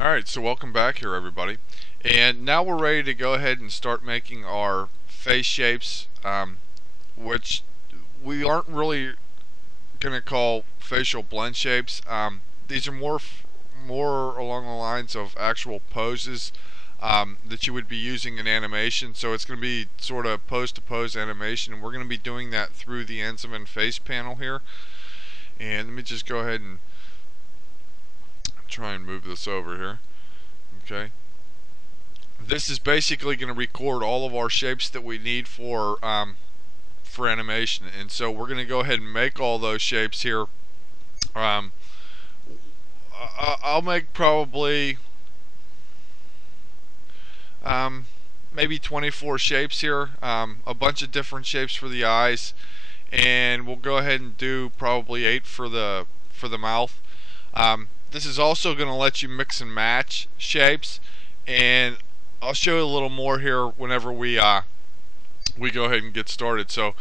Alright, so welcome back here everybody. And now we're ready to go ahead and start making our face shapes, which we aren't really going to call facial blend shapes. These are more along the lines of actual poses that you would be using in animation. So it's going to be sort of pose to pose animation, and we're going to be doing that through the Anzovin face panel here. And let me just go ahead and try and move this over here. Okay, this is basically going to record all of our shapes that we need for animation, and so we're going to go ahead and make all those shapes here. I'll make probably maybe 24 shapes here, a bunch of different shapes for the eyes, and we'll go ahead and do probably 8 for the mouth. This is also going to let you mix and match shapes, and I'll show you a little more here whenever we go ahead and get started. So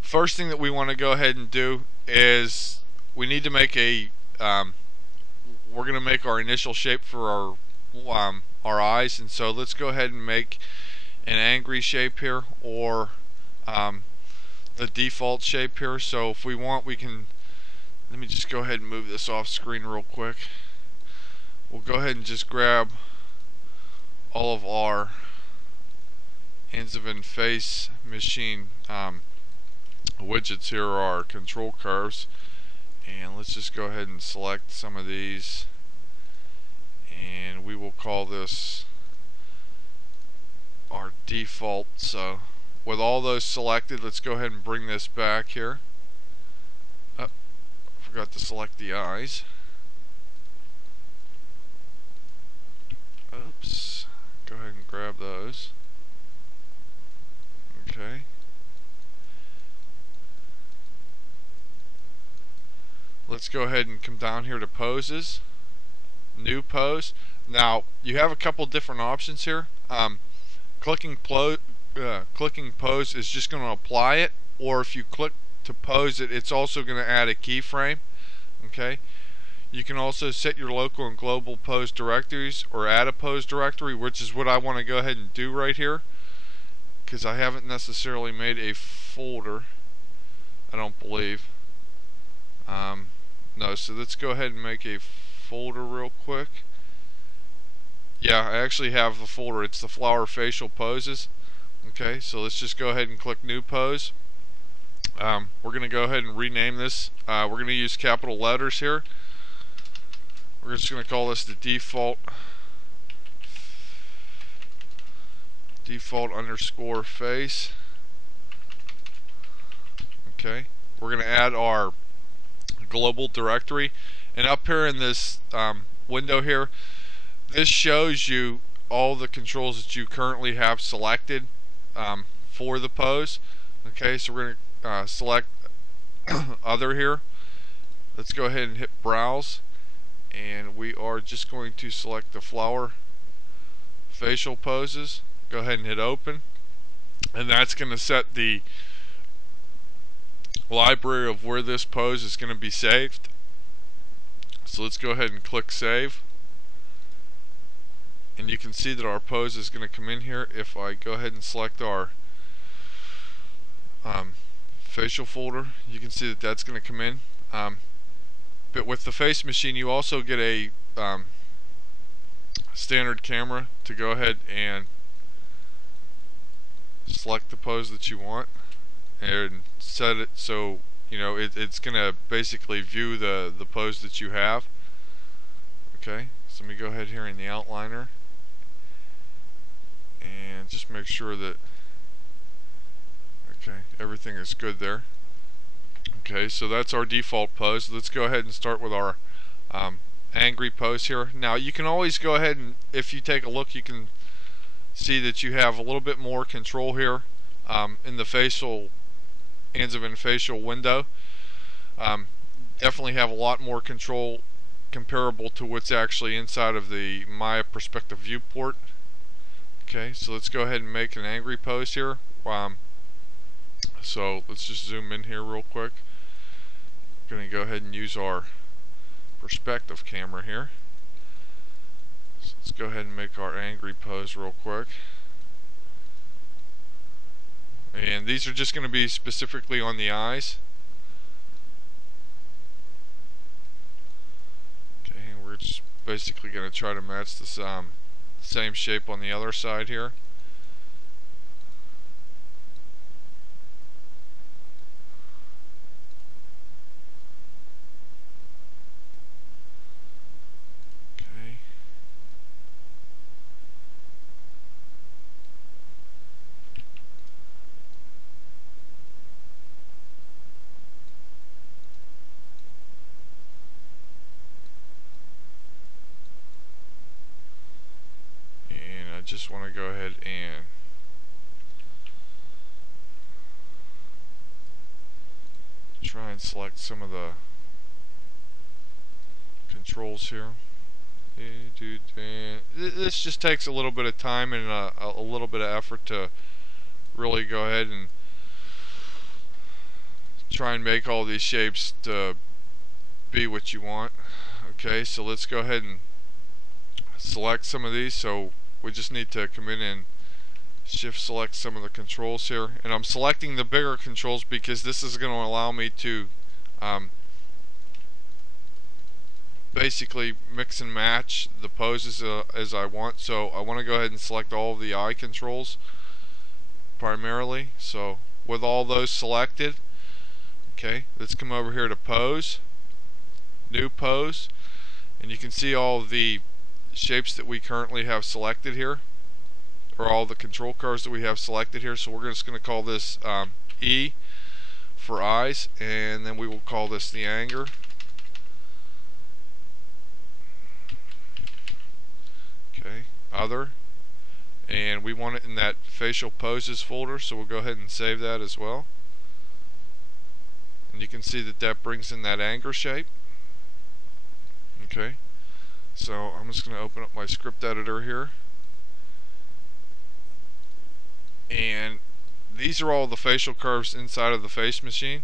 first thing that we want to go ahead and do is we need to make a we're going to make our initial shape for our eyes, and so let's go ahead and make an angry shape here, or the default shape here. So if we want, we can, let me just go ahead and move this off screen real quick. We'll go ahead and just grab all of our Anzovin face machine widgets here, our control curves, and let's just go ahead and select some of these, and we will call this our default. So with all those selected, let's go ahead and bring this back here. Forgot to select the eyes. Oops. Go ahead and grab those. Okay. Let's go ahead and come down here to poses. New pose. Now you have a couple different options here. Clicking pose is just going to apply it, or if you click to pose it, it's also going to add a keyframe. Okay, you can also set your local and global pose directories, or add a pose directory, which is what I want to go ahead and do right here, because I haven't necessarily made a folder, I don't believe. No, so let's go ahead and make a folder real quick. Yeah, I actually have the folder. It's the flower facial poses. Okay, so let's just go ahead and click new pose. We're going to go ahead and rename this. We're going to use capital letters here. We're just going to call this the default underscore face. Okay, we're going to add our global directory, and up here in this window here, this shows you all the controls that you currently have selected for the pose. Okay, so we're going to select other here. Let's go ahead and hit browse, and we are just going to select the flower facial poses. Go ahead and hit open, and that's going to set the library of where this pose is going to be saved. So let's go ahead and click save, and you can see that our pose is going to come in here. If I go ahead and select our facial folder, you can see that that's going to come in. But with the face machine, you also get a standard camera to go ahead and select the pose that you want and set it so you know it's going to basically view the pose that you have. Okay, so let me go ahead here in the outliner and just make sure that everything is good there. Okay, so that's our default pose. Let's go ahead and start with our angry pose here. Now you can always go ahead and, if you take a look, you can see that you have a little bit more control here in the facial Anzovin facial window. Definitely have a lot more control comparable to what's actually inside of the Maya perspective viewport. Okay, so let's go ahead and make an angry pose here. So let's just zoom in here real quick. Going to go ahead and use our perspective camera here. Let's go ahead and make our angry pose real quick. And these are just going to be specifically on the eyes. Okay, and we're just basically going to try to match this same shape on the other side here. Okay. And I just want to go ahead and try and select some of the controls here. This just takes a little bit of time and a little bit of effort to really go ahead and try and make all these shapes to be what you want. Okay, so let's go ahead and select some of these. So we just need to come in and shift select some of the controls here, and I'm selecting the bigger controls because this is going to allow me to basically mix and match the poses as I want. So I want to go ahead and select all of the eye controls primarily. So with all those selected, okay, let's come over here to pose, new pose, and you can see all of the shapes that we currently have selected here, or all the control curves that we have selected here. So we're just going to call this E for eyes, and then we will call this the anger. Okay, other, and we want it in that facial poses folder, so we'll go ahead and save that as well. And you can see that that brings in that anger shape. Okay, so I'm just going to open up my script editor here, and these are all the facial curves inside of the face machine,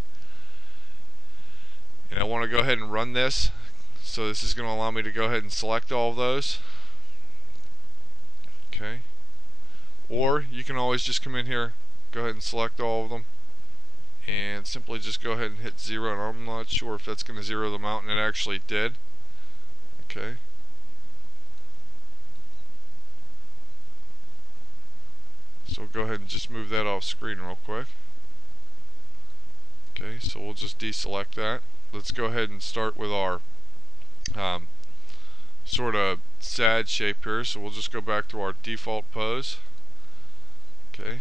and I want to go ahead and run this. So this is going to allow me to go ahead and select all of those. Okay, or you can always just come in here, go ahead and select all of them, and simply just go ahead and hit 0, and I'm not sure if that's going to zero them out, and it actually did. Okay, so go ahead and just move that off screen real quick. Okay, so we'll just deselect that. Let's go ahead and start with our sort of sad shape here. So we'll just go back to our default pose. Okay,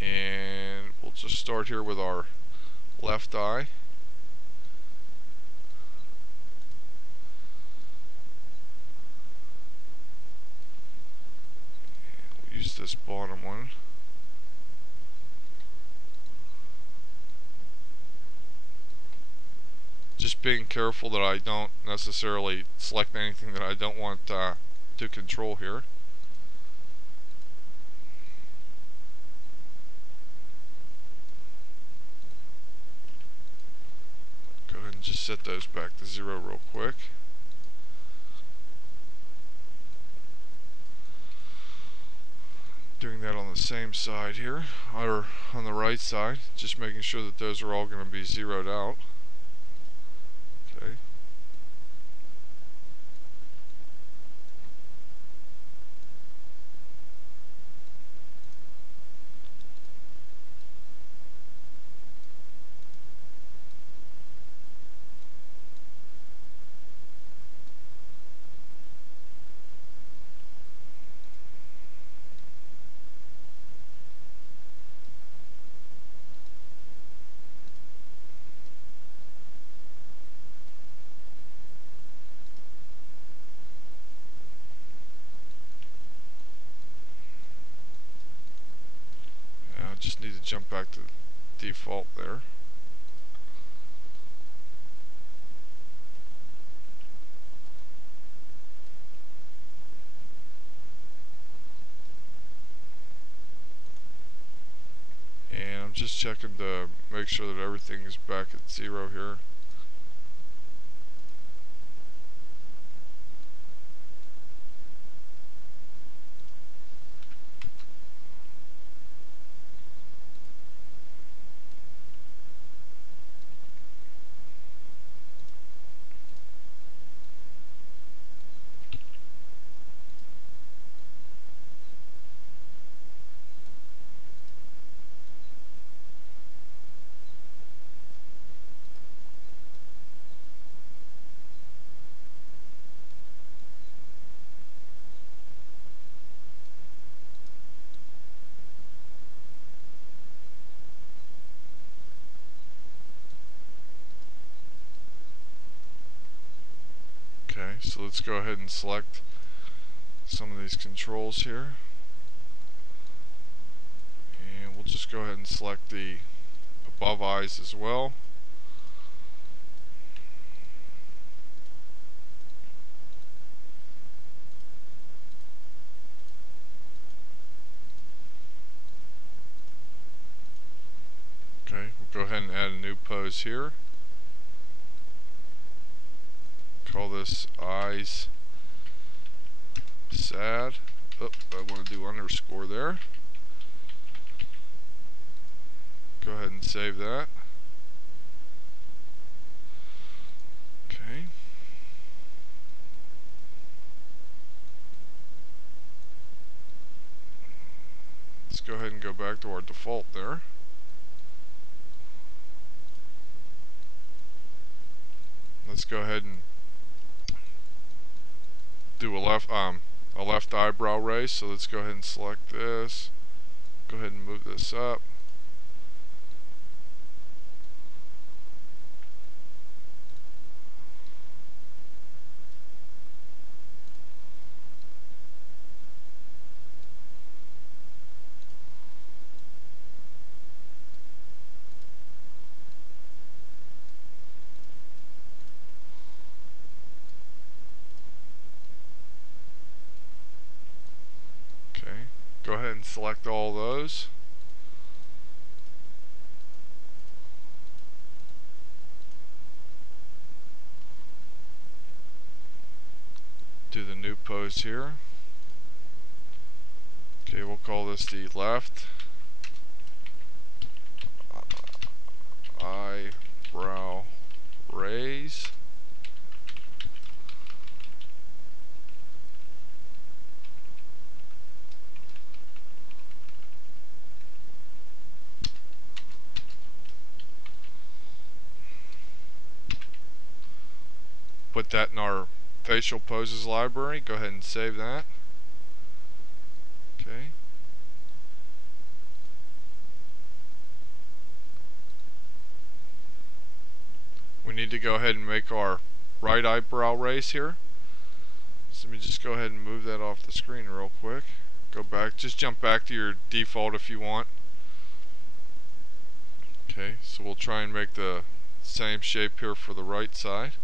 and we'll just start here with our left eye. And we'll use this bottom one. Just being careful that I don't necessarily select anything that I don't want to control here. Go ahead and just set those back to 0 real quick. Doing that on the same side here, or on the right side, just making sure that those are all going to be zeroed out. Okay. Just need to jump back to default there. And I'm just checking to make sure that everything is back at 0 here. Okay, so let's go ahead and select some of these controls here. And we'll just go ahead and select the above eyes as well. Okay, we'll go ahead and add a new pose here. Call this eyes sad. Oh, I want to do underscore there. Go ahead and save that. Okay. Let's go ahead and go back to our default there. Let's go ahead and do a left eyebrow raise. So let's go ahead and select this. Go ahead and move this up. Okay. Go ahead and select all those. Do the new pose here. Okay, we'll call this the left eyebrow raise. Put that in our facial poses library. Go ahead and save that. Okay. We need to go ahead and make our right eyebrow raise here. So let me just go ahead and move that off the screen real quick. Go back, just jump back to your default if you want. Okay, so we'll try and make the same shape here for the right side.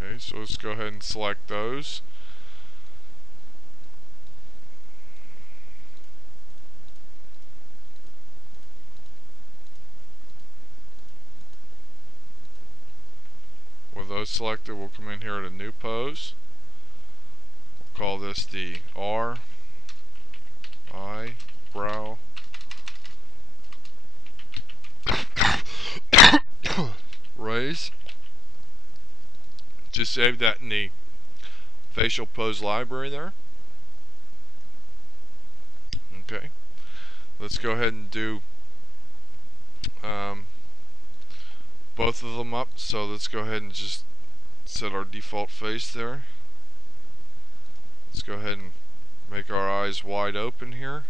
Okay, so let's go ahead and select those. With those selected, we'll come in here at a new pose. We'll call this the R eyebrow raise. Just save that in the facial pose library there. Okay, let's go ahead and do both of them up. So let's go ahead and just set our default face there. Let's go ahead and make our eyes wide open here.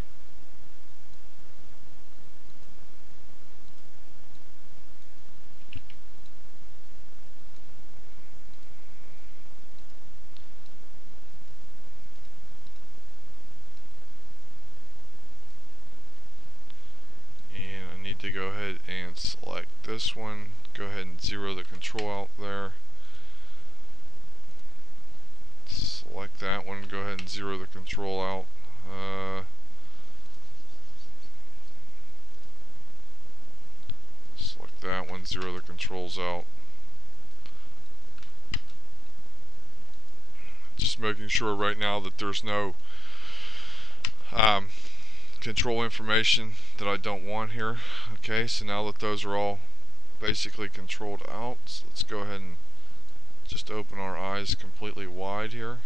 To go ahead and select this one, go ahead and zero the control out there, select that one, go ahead and zero the control out, select that one, zero the controls out. Just just making sure right now that there's no control information that I don't want here. Okay, so now that those are all basically controlled out, so let's go ahead and just open our eyes completely wide here.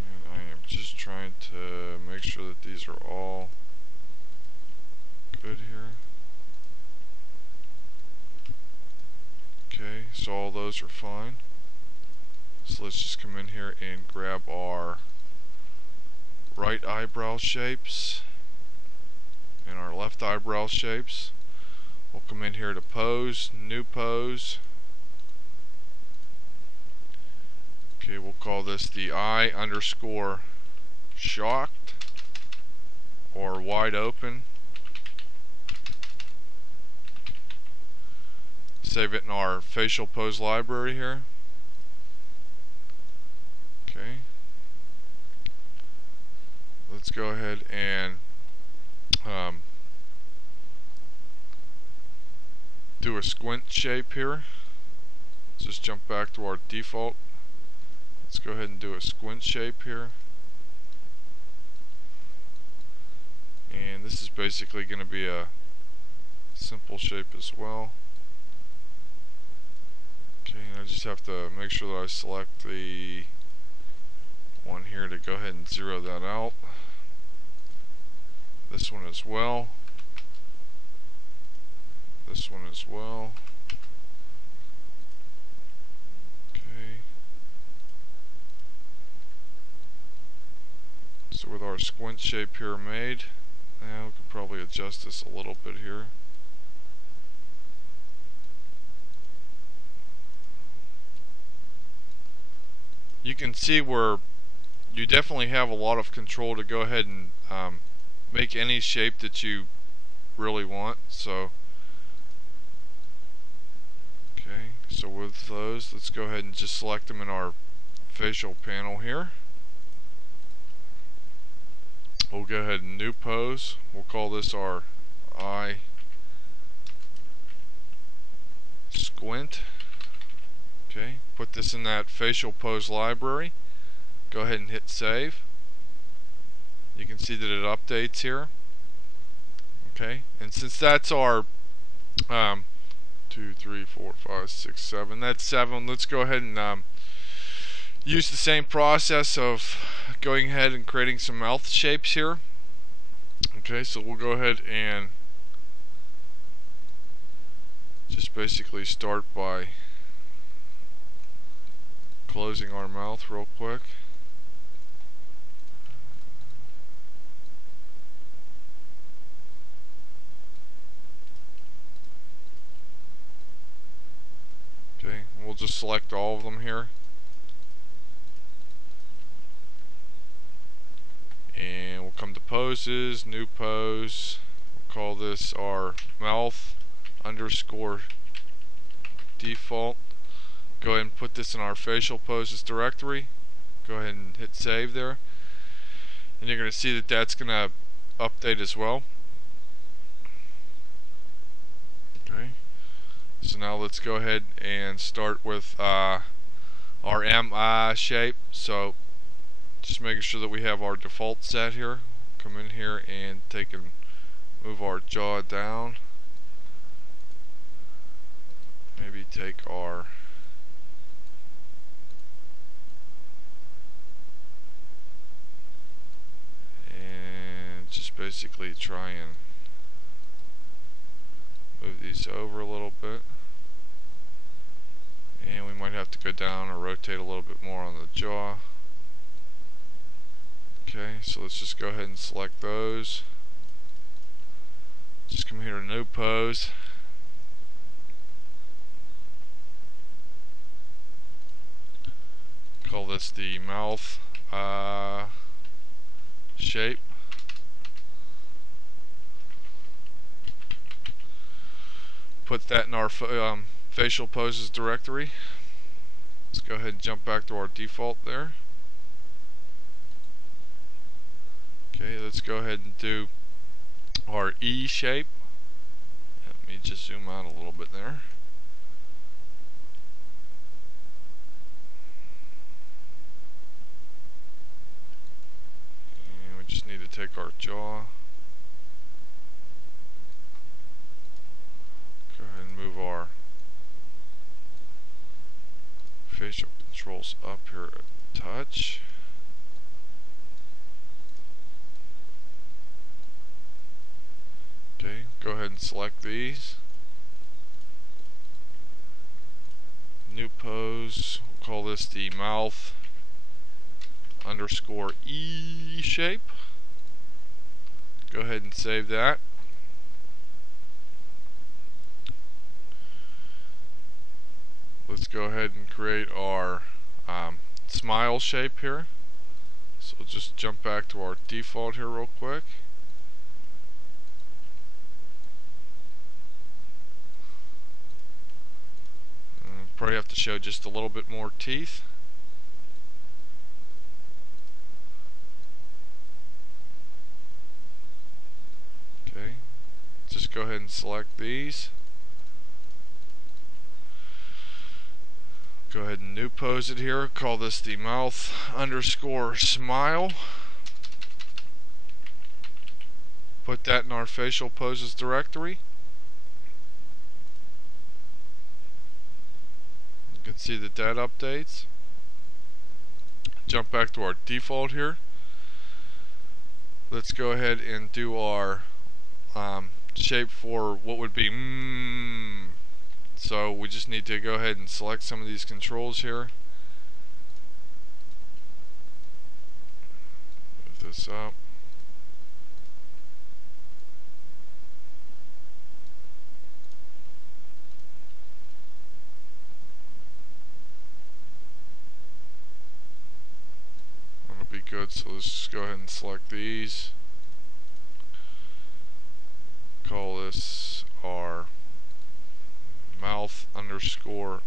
And I am just trying to make sure that these are all good here. Okay, so all those are fine. So let's just come in here and grab our right eyebrow shapes and our left eyebrow shapes. We'll come in here to pose, new pose. Okay, we'll call this the eye underscore shocked or wide open. Save it in our facial pose library here. Okay. Let's go ahead and do a squint shape here. Let's just jump back to our default. Let's go ahead and do a squint shape here. And this is basically going to be a simple shape as well. Okay, and I just have to make sure that I select the one here to go ahead and zero that out. This one as well. This one as well. Okay. So with our squint shape here made, now we could probably adjust this a little bit here. You can see where you definitely have a lot of control to go ahead and make any shape that you really want. So okay, so with those, let's go ahead and just select them in our facial panel here. We'll go ahead and new pose. We'll call this our eye squint. Okay, put this in that facial pose library. Go ahead and hit save. You can see that it updates here. Okay, and since that's our 2, 3, 4, 5, 6, 7, that's 7, let's go ahead and use the same process of going ahead and creating some mouth shapes here. Okay, so we'll go ahead and just basically start by closing our mouth real quick. Okay, we'll just select all of them here. And we'll come to poses, new pose. We'll call this our mouth underscore default. Go ahead and put this in our facial poses directory. Go ahead and hit save there. And you're going to see that that's going to update as well. Okay. So now let's go ahead and start with our M shape. So just making sure that we have our default set here. Come in here and take and move our jaw down. Maybe take our and just basically try and move these over a little bit. And we might have to go down or rotate a little bit more on the jaw. Okay, so let's just go ahead and select those. Just come here to new pose. Call this the mouth shape. Put that in our facial poses directory. Let's go ahead and jump back to our default there. Okay, let's go ahead and do our E shape. Let me just zoom out a little bit there. And we just need to take our jaw. Go ahead and move our facial controls up here a touch. Okay, go ahead and select these. New pose, we'll call this the mouth underscore E shape. Go ahead and save that. Let's go ahead and create our smile shape here. So we'll just jump back to our default here real quick. Probably have to show just a little bit more teeth. Okay, just go ahead and select these. Go ahead and new pose it here. Call this the mouth underscore smile. Put that in our facial poses directory. You can see that updates. Jump back to our default here. Let's go ahead and do our shape for what would be So we just need to go ahead and select some of these controls here. Move this up. That'll be good, so let's just go ahead and select these. Call this our mouth underscore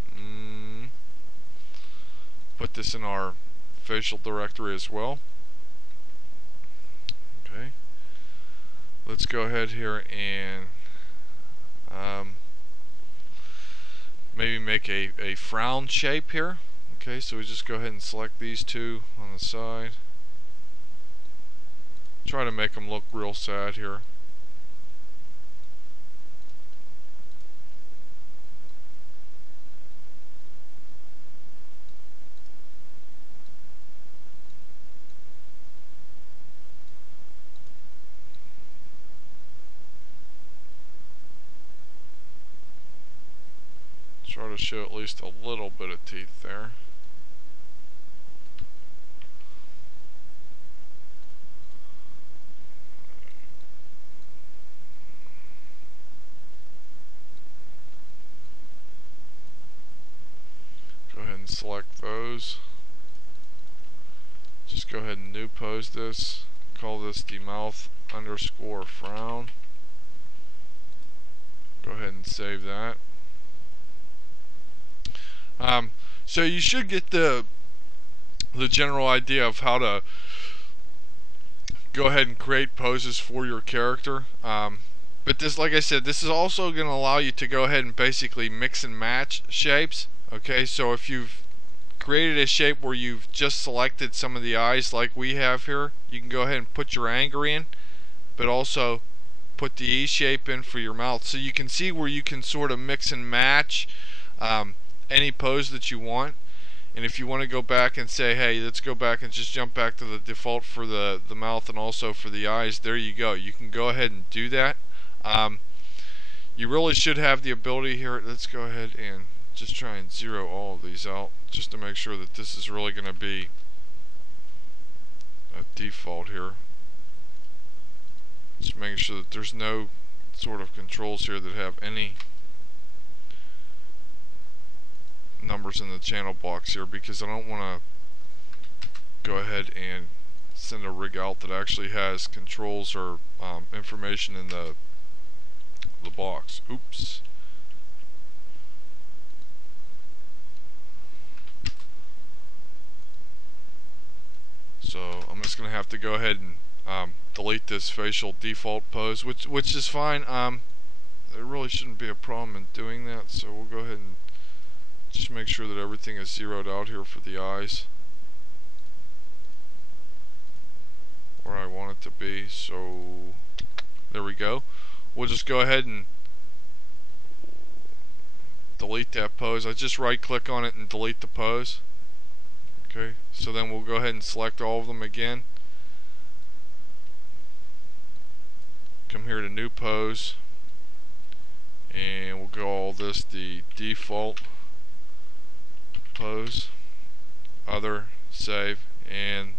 Put this in our facial directory as well. Okay, let's go ahead here and maybe make a frown shape here. Okay, so we just go ahead and select these two on the side. Try to make them look real sad here. Try to show at least a little bit of teeth there. Go ahead and select those. Just go ahead and new pose this. Call this the mouth underscore frown. Go ahead and save that. So you should get the general idea of how to go ahead and create poses for your character. But this, like I said, this is also going to allow you to go ahead and basically mix and match shapes. Okay, so if you've created a shape where you've just selected some of the eyes like we have here, you can go ahead and put your anger in, but also put the E shape in for your mouth. So you can see where you can sort of mix and match any pose that you want. And if you want to go back and say, hey, let's go back and just jump back to the default for the mouth and also for the eyes, there you go. You can go ahead and do that. You really should have the ability here. Let's go ahead and just try and zero all of these out just to make sure that this is really going to be a default here. Just making sure that there's no sort of controls here that have any numbers in the channel box here, because I don't want to go ahead and send a rig out that actually has controls or information in the box. Oops. So I'm just going to have to go ahead and delete this facial default pose, which is fine. There really shouldn't be a problem in doing that, so we'll go ahead and just make sure that everything is zeroed out here for the eyes where I want it to be. So there we go. We'll just go ahead and delete that pose. I just right click on it and delete the pose. Okay, so then we'll go ahead and select all of them again. Come here to new pose, and we'll call this the default pose, other, save, and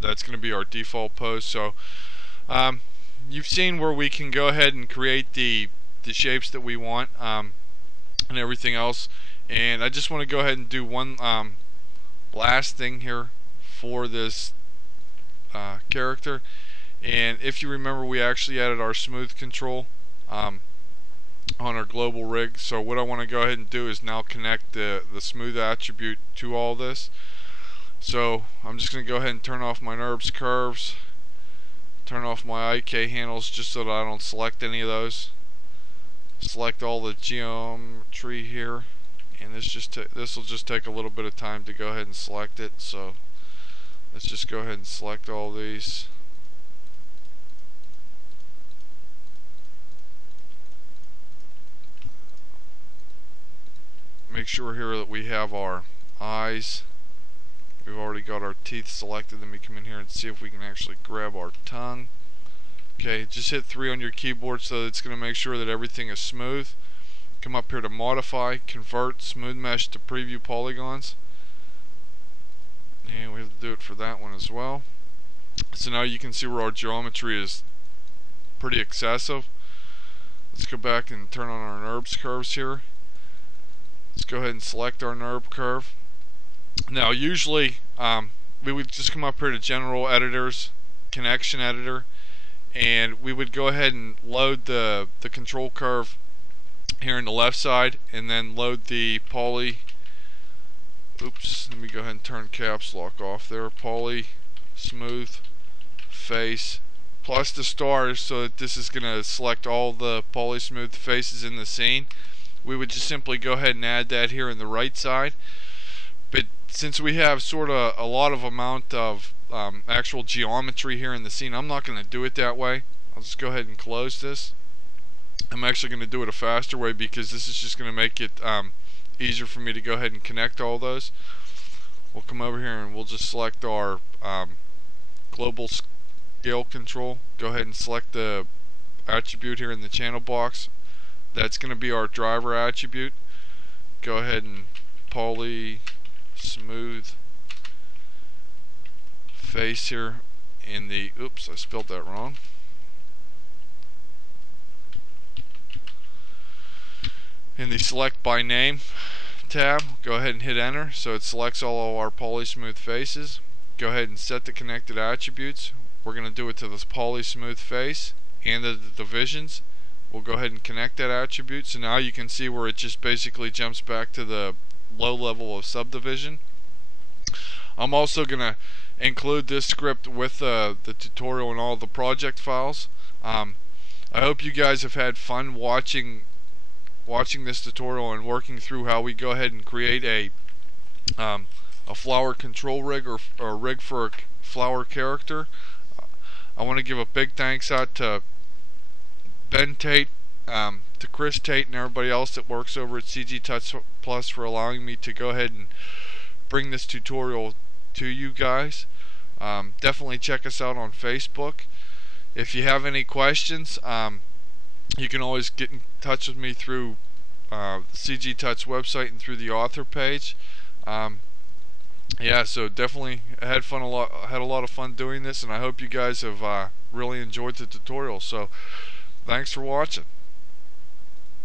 that's going to be our default pose. So you've seen where we can go ahead and create the shapes that we want, and everything else. And I just want to go ahead and do one last thing here for this character. And if you remember, we actually added our smooth control on our global rig. So what I want to go ahead and do is now connect the smooth attribute to all this. So I'm just going to go ahead and turn off my NURBS curves, turn off my IK handles just so that I don't select any of those. Select all the geometry here, and this will just take a little bit of time to go ahead and select it. So let's just go ahead and select all these. Make sure here that we have our eyes. We've already got our teeth selected. Then we come in here and see if we can actually grab our tongue. Okay, just hit 3 on your keyboard so that it's going to make sure that everything is smooth. Come up here to modify, convert smooth mesh to preview polygons. And we have to do it for that one as well. So now you can see where our geometry is pretty excessive. Let's go back and turn on our NURBS curves here. Let's go ahead and select our NURB curve. Now usually we would just come up here to General Editors, Connection Editor, and we would go ahead and load the control curve here in the left side, and then load the poly. Oops, let me go ahead and turn caps lock off there. Poly smooth face plus the stars, so that this is going to select all the poly smooth faces in the scene. We would just simply go ahead and add that here in the right side. But since we have sort of a lot of amount of actual geometry here in the scene, I'm not going to do it that way. I'll just go ahead and close this. I'm actually going to do it a faster way, because this is just going to make it easier for me to go ahead and connect all those. We'll come over here and we'll just select our global scale control. Go ahead and select the attribute here in the channel box. That's going to be our driver attribute. Go ahead and poly smooth face here in the, oops, I spelled that wrong. In the select by name tab, go ahead and hit enter, so it selects all of our poly smooth faces. Go ahead and set the connected attributes. We're going to do it to this poly smooth face and the divisions. We'll go ahead and connect that attribute. So now you can see where it just basically jumps back to the low level of subdivision. I'm also going to include this script with the tutorial and all the project files. I hope you guys have had fun watching this tutorial and working through how we go ahead and create a flower control rig, or a rig for a flower character. I want to give a big thanks out to Ben Tate, to Chris Tate, and everybody else that works over at CG Touch Plus for allowing me to go ahead and bring this tutorial to you guys. Definitely check us out on Facebook. If you have any questions, you can always get in touch with me through the CG Touch website and through the author page. Yeah, so definitely had a lot of fun doing this, and I hope you guys have really enjoyed the tutorial. So thanks for watching.